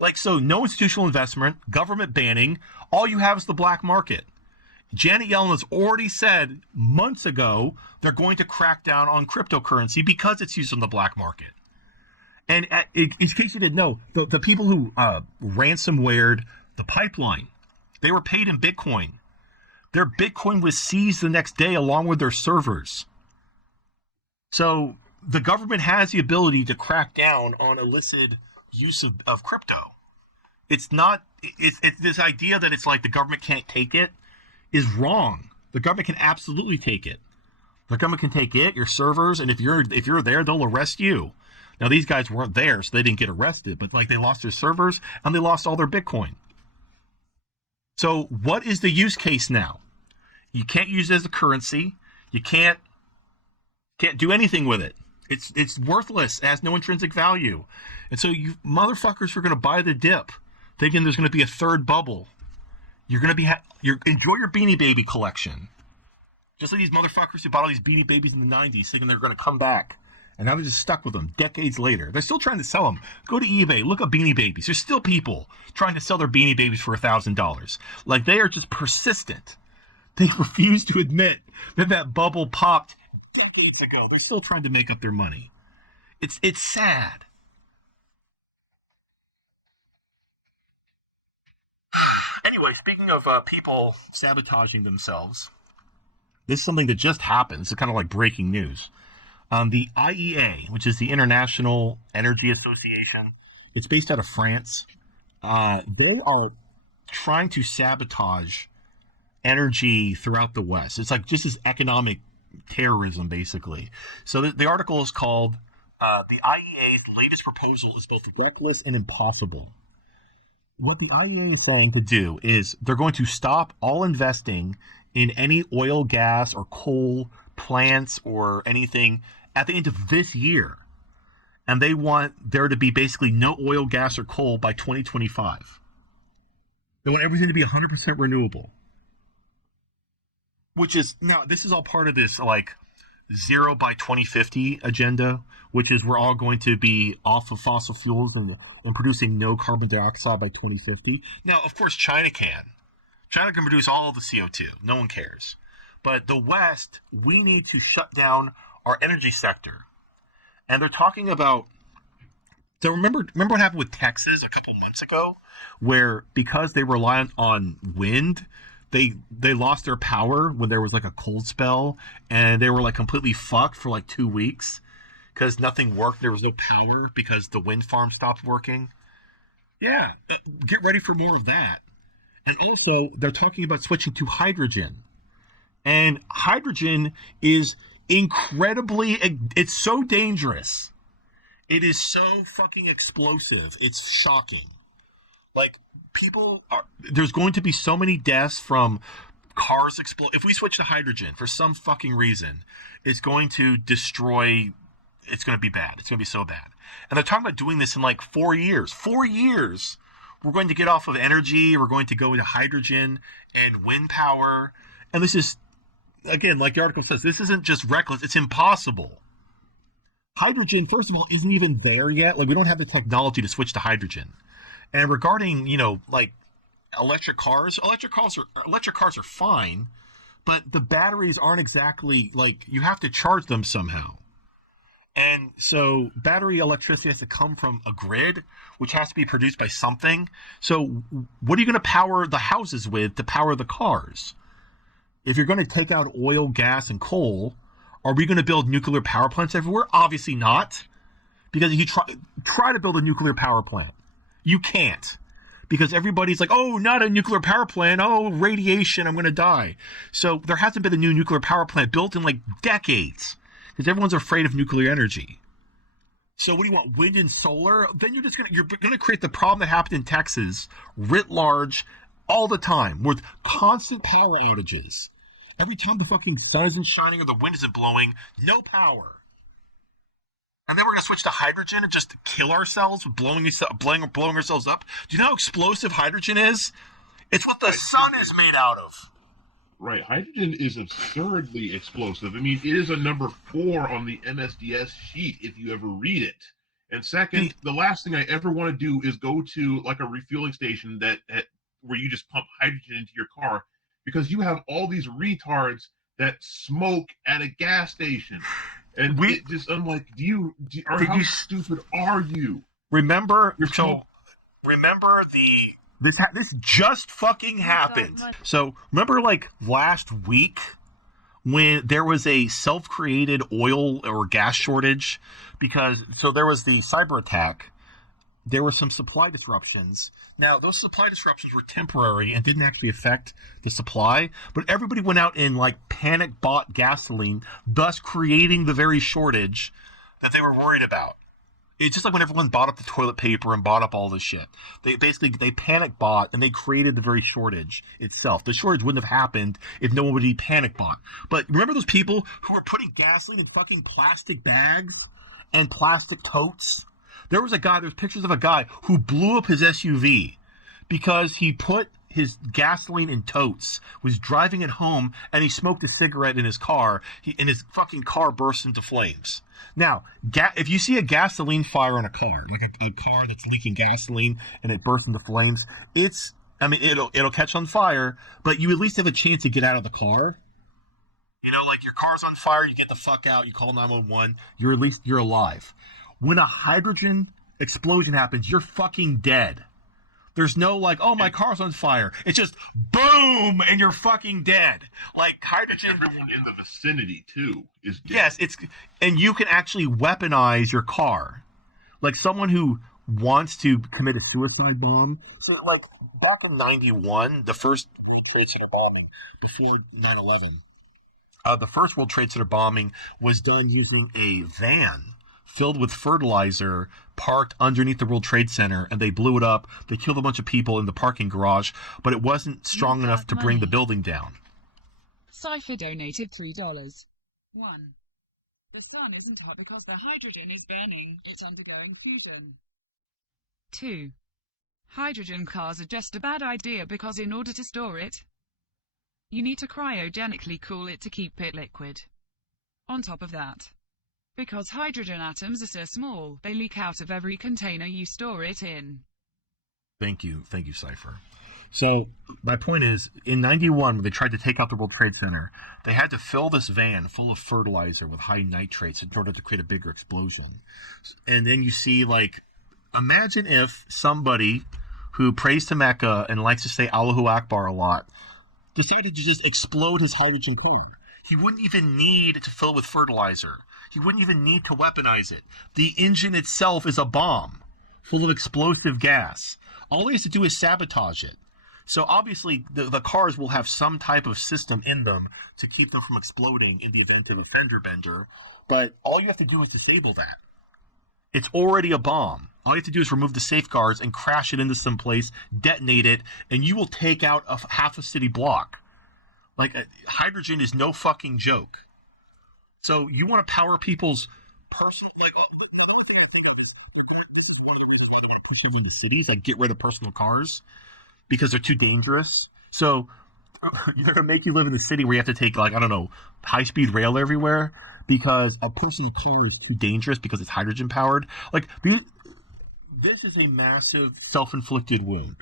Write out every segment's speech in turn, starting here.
Like, so no institutional investment, government banning. All you have is the black market. Janet Yellen has already said months ago they're going to crack down on cryptocurrency because it's used on the black market. And in case you didn't know, the people who ransomwared the pipeline, they were paid in Bitcoin. Their Bitcoin was seized the next day along with their servers. So the government has the ability to crack down on illicit use of crypto. It's not, it's this idea that it's like the government can't take it is wrong. The government can absolutely take it. The government can take it, your servers, and if you're there, they'll arrest you. Now these guys weren't there, so they didn't get arrested, but like they lost their servers and they lost all their Bitcoin. So what is the use case now? You can't use it as a currency. You can't do anything with it. It's worthless. It has no intrinsic value. And so you motherfuckers are going to buy the dip, thinking there's going to be a third bubble. You're going to be enjoy your Beanie Baby collection. Just like these motherfuckers who bought all these Beanie Babies in the 90s thinking they're going to come back. And now they're just stuck with them decades later. They're still trying to sell them. Go to eBay, look up Beanie Babies. There's still people trying to sell their Beanie Babies for $1,000. Like, they are just persistent. They refuse to admit that bubble popped decades ago. They're still trying to make up their money. It's sad. Anyway, speaking of people sabotaging themselves, this is something that just happened. This is kind of like breaking news. The IEA, which is the International Energy Association, it's based out of France. They are trying to sabotage energy throughout the West. It's like just this economic terrorism, basically. So the article is called The IEA's Latest Proposal is Both Reckless and Impossible. What the IEA is saying to do is they're going to stop all investing in any oil, gas, or coal plants or anything at the end of this year. And they want there to be basically no oil, gas, or coal by 2025. They want everything to be 100% renewable. Which is, now, this is all part of this, like, zero by 2050 agenda, which is we're all going to be off of fossil fuels and producing no carbon dioxide by 2050. Now, of course, China can. China can produce all of the CO2. No one cares. But the West, we need to shut down our energy sector. And they're talking about, so remember what happened with Texas a couple months ago, where because they rely on wind, they lost their power when there was like a cold spell, and they were like completely fucked for like 2 weeks because nothing worked. There was no power because the wind farm stopped working. Yeah, get ready for more of that. And also, they're talking about switching to hydrogen. And hydrogen is incredibly, it's so dangerous. It is so fucking explosive. It's shocking. Like, there's going to be so many deaths from cars explode. If we switch to hydrogen for some fucking reason, it's going to destroy, it's going to be bad. It's going to be so bad. And they're talking about doing this in like 4 years. 4 years. We're going to get off of energy. We're going to go into hydrogen and wind power. And this is, again, like the article says, this isn't just reckless. It's impossible. Hydrogen, first of all, isn't even there yet. Like, we don't have the technology to switch to hydrogen. And regarding, like electric cars are fine, but the batteries aren't exactly, like, you have to charge them somehow. And so battery electricity has to come from a grid, which has to be produced by something. So what are you going to power the houses with to power the cars? If you're going to take out oil, gas, and coal, are we going to build nuclear power plants everywhere? Obviously not. Because if you try to build a nuclear power plant, you can't. Because everybody's like, oh, not a nuclear power plant. Oh, radiation, I'm going to die. So there hasn't been a new nuclear power plant built in like decades. Because everyone's afraid of nuclear energy. So what do you want, wind and solar? Then you're going to create the problem that happened in Texas, writ large, all the time, with constant power outages. Every time the fucking sun isn't shining or the wind isn't blowing, no power. And then we're going to switch to hydrogen and just kill ourselves with blowing ourselves up. Do you know how explosive hydrogen is? It's what the sun is made out of. Right. Hydrogen is absurdly explosive. I mean, it is a number 4 on the NSDS sheet if you ever read it. And second, the last thing I ever want to do is go to like a refueling station where you just pump hydrogen into your car, because you have all these retards that smoke at a gas station. And I'm like, how stupid are you? Remember this just fucking happened. So remember like last week when there was a self-created oil or gas shortage so there was the cyber attack. There were some supply disruptions. Now, those supply disruptions were temporary and didn't actually affect the supply, but everybody went out and like panic bought gasoline, thus creating the very shortage that they were worried about. It's just like when everyone bought up the toilet paper and bought up all this shit. They panic bought and they created the very shortage itself. The shortage wouldn't have happened if no one would be panic bought. But remember those people who were putting gasoline in fucking plastic bags and plastic totes? There's pictures of a guy who blew up his SUV because he put his gasoline in totes, was driving it home, and he smoked a cigarette in his car, and his fucking car burst into flames. Now, if you see a gasoline fire in a car, like a car that's leaking gasoline and it bursts into flames, it'll catch on fire, but you at least have a chance to get out of the car. You know, like your car's on fire, you get the fuck out, you call 911, you're alive. When a hydrogen explosion happens, you're fucking dead. There's no like, oh, my car's on fire. It's just boom, and you're fucking dead. Like hydrogen. Everyone in the vicinity too is dead. Yes, and you can actually weaponize your car. Like someone who wants to commit a suicide bomb. So like back in '91, the first World Trade Center bombing before 9/11, the first World Trade Center bombing was done using a van filled with fertilizer parked underneath the World Trade Center, and they blew it up. They killed a bunch of people in the parking garage, but it wasn't strong enough to bring the building down. Cypher donated $3. 1. The sun isn't hot because the hydrogen is burning, it's undergoing fusion. 2. Hydrogen cars are just a bad idea because in order to store it, you need to cryogenically cool it to keep it liquid. On top of that, because hydrogen atoms are so small, they leak out of every container you store it in. Thank you, Cypher. So my point is, in '91, when they tried to take out the World Trade Center, they had to fill this van full of fertilizer with high nitrates in order to create a bigger explosion. And then you see, like, imagine if somebody who prays to Mecca and likes to say Allahu Akbar a lot decided to just explode his hydrogen core. He wouldn't even need to fill it with fertilizer. He wouldn't even need to weaponize it. The engine itself is a bomb full of explosive gas. All he has to do is sabotage it. So obviously the cars will have some type of system in them to keep them from exploding in the event of a fender bender. But all you have to do is disable that. It's already a bomb. All you have to do is remove the safeguards and crash it into some place, detonate it, and you will take out half a city block. Like, hydrogen is no fucking joke. So you want to power people's personal, like, the only thing I think of is push them into cities, like get rid of personal cars because they're too dangerous. So you're going to make you live in the city where you have to take, like, I don't know, high-speed rail everywhere because a personal car is too dangerous because it's hydrogen powered. Like, this is a massive self-inflicted wound.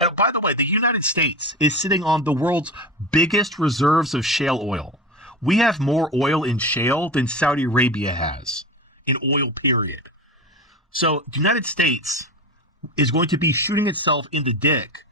And by the way, the United States is sitting on the world's biggest reserves of shale oil. We have more oil in shale than Saudi Arabia has in oil, period. So the United States is going to be shooting itself in the dick,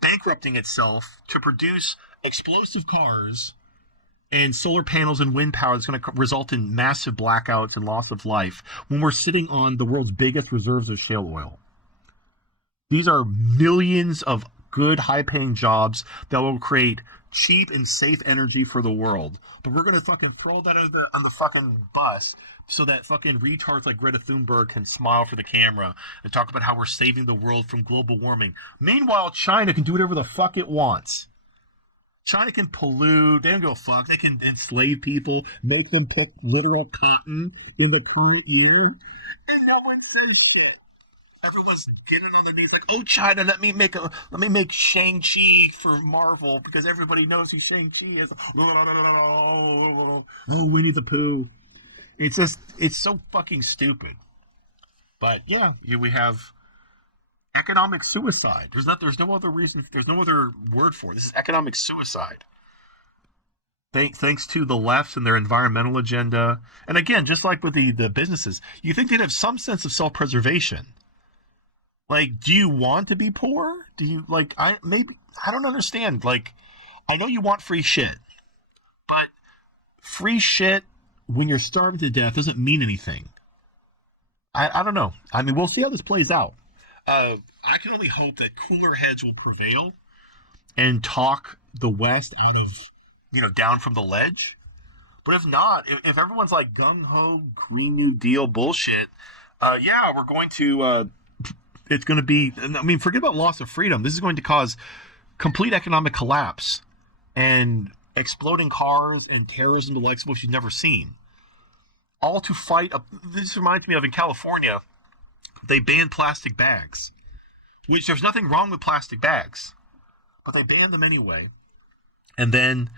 bankrupting itself to produce explosive cars and solar panels and wind power that's going to result in massive blackouts and loss of life when we're sitting on the world's biggest reserves of shale oil. These are millions of good, high-paying jobs that will create cheap and safe energy for the world. But we're going to fucking throw that on the fucking bus so that fucking retards like Greta Thunberg can smile for the camera and talk about how we're saving the world from global warming. Meanwhile, China can do whatever the fuck it wants. China can pollute. They don't give a fuck. They can enslave people, make them pick literal cotton in the current year. And no one says shit. Everyone's getting on their knees like, oh, China, let me make Shang-Chi for Marvel because everybody knows who Shang-Chi is. Oh, Winnie the Pooh. It's so fucking stupid. But yeah, we have economic suicide. There's no other reason. There's no other word for it. This is economic suicide. Thanks to the left and their environmental agenda. And again, just like with the businesses, you think they'd have some sense of self-preservation. Like, do you want to be poor? Do you I don't understand. Like, I know you want free shit, but free shit when you're starving to death doesn't mean anything. I don't know. I mean, we'll see how this plays out. I can only hope that cooler heads will prevail and talk the West out of, down from the ledge. But if not, if everyone's like gung-ho, Green New Deal bullshit, we're going to, it's going to be, I mean, forget about loss of freedom. This is going to cause complete economic collapse and exploding cars and terrorism the likes of which you've never seen. All to fight, this reminds me of in California, they banned plastic bags, which there's nothing wrong with plastic bags, but they banned them anyway. And then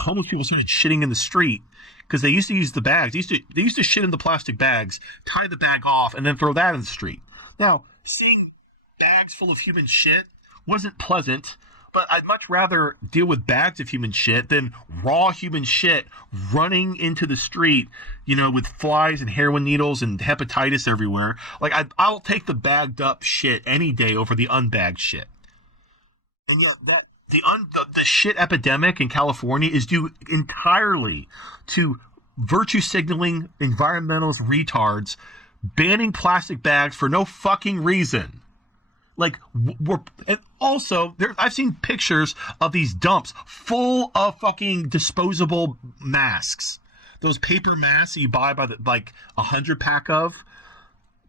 homeless people started shitting in the street because they used to use the bags. They used to shit in the plastic bags, tie the bag off, and then throw that in the street. Now, seeing bags full of human shit wasn't pleasant, but I'd much rather deal with bags of human shit than raw human shit running into the street, with flies and heroin needles and hepatitis everywhere. Like, I'll take the bagged up shit any day over the unbagged shit. And yet the shit epidemic in California is due entirely to virtue signaling environmentalist retards banning plastic bags for no fucking reason. And also, I've seen pictures of these dumps full of fucking disposable masks. Those paper masks that you buy by 100 pack of.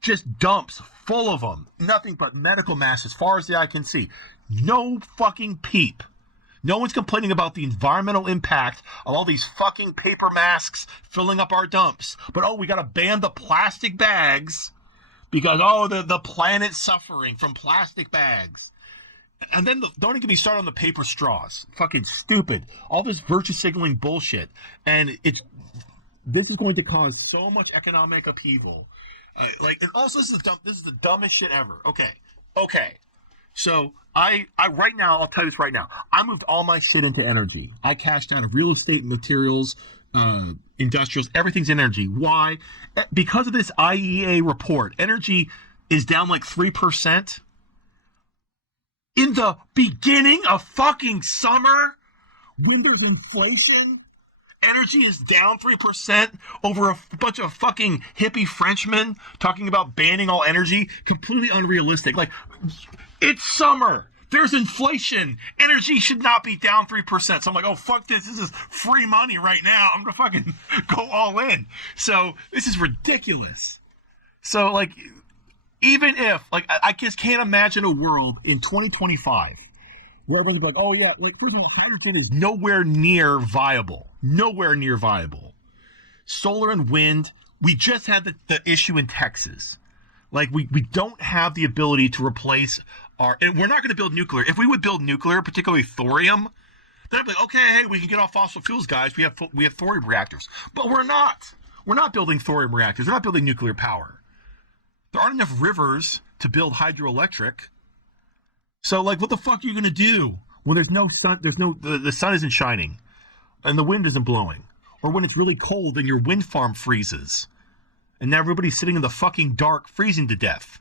Just dumps full of them. Nothing but medical masks as far as the eye can see. No fucking peep. No one's complaining about the environmental impact of all these fucking paper masks filling up our dumps. But, we got to ban the plastic bags because, the planet's suffering from plastic bags. And then don't even get me started on the paper straws. Fucking stupid. All this virtue signaling bullshit. And this is going to cause so much economic upheaval. And also this is the dumbest shit ever. Okay. So I right now, I'll tell you this right now. I moved all my shit into energy. I cashed out of real estate, materials, industrials, everything's in energy. Why? Because of this IEA report, energy is down 3%. In the beginning of fucking summer, when there's inflation, energy is down 3% over a bunch of fucking hippie Frenchmen talking about banning all energy. Completely unrealistic. It's summer. There's inflation. Energy should not be down 3%. So I'm like, fuck this. This is free money right now. I'm going to fucking go all in. So this is ridiculous. So even if, I just can't imagine a world in 2025 where everyone's like, first of all, hydrogen is nowhere near viable. Nowhere near viable. Solar and wind, we just had the issue in Texas. We don't have the ability to replace and we're not going to build nuclear. If we would build nuclear, particularly thorium, then I'd be like, okay, hey, we can get off fossil fuels, guys. We have thorium reactors. But we're not. We're not building thorium reactors. We're not building nuclear power. There aren't enough rivers to build hydroelectric. So, what the fuck are you going to do when there's no sun? The sun isn't shining and the wind isn't blowing. Or when it's really cold and your wind farm freezes. And now everybody's sitting in the fucking dark, freezing to death.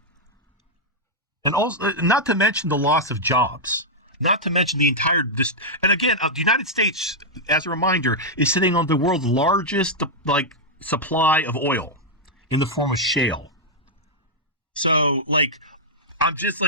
And also, not to mention the loss of jobs. Not to mention the entire... And again, the United States, as a reminder, is sitting on the world's largest, supply of oil in the form of shale. So, I'm just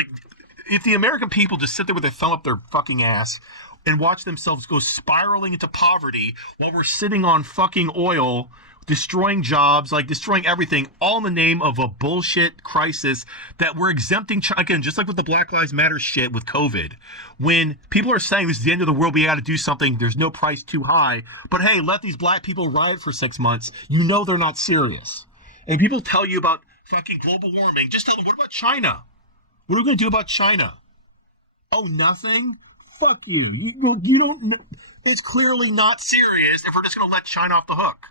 if the American people just sit there with their thumb up their fucking ass and watch themselves go spiraling into poverty while we're sitting on fucking oil, destroying jobs, destroying everything, all in the name of a bullshit crisis that we're exempting China. Again, just like with the Black Lives Matter shit with COVID. When people are saying this is the end of the world, we got to do something, there's no price too high. But hey, let these black people riot for 6 months. They're not serious. And people tell you about fucking global warming. Just tell them, what about China? What are we going to do about China? Oh, nothing? Fuck you. You don't. It's clearly not serious if we're just going to let China off the hook.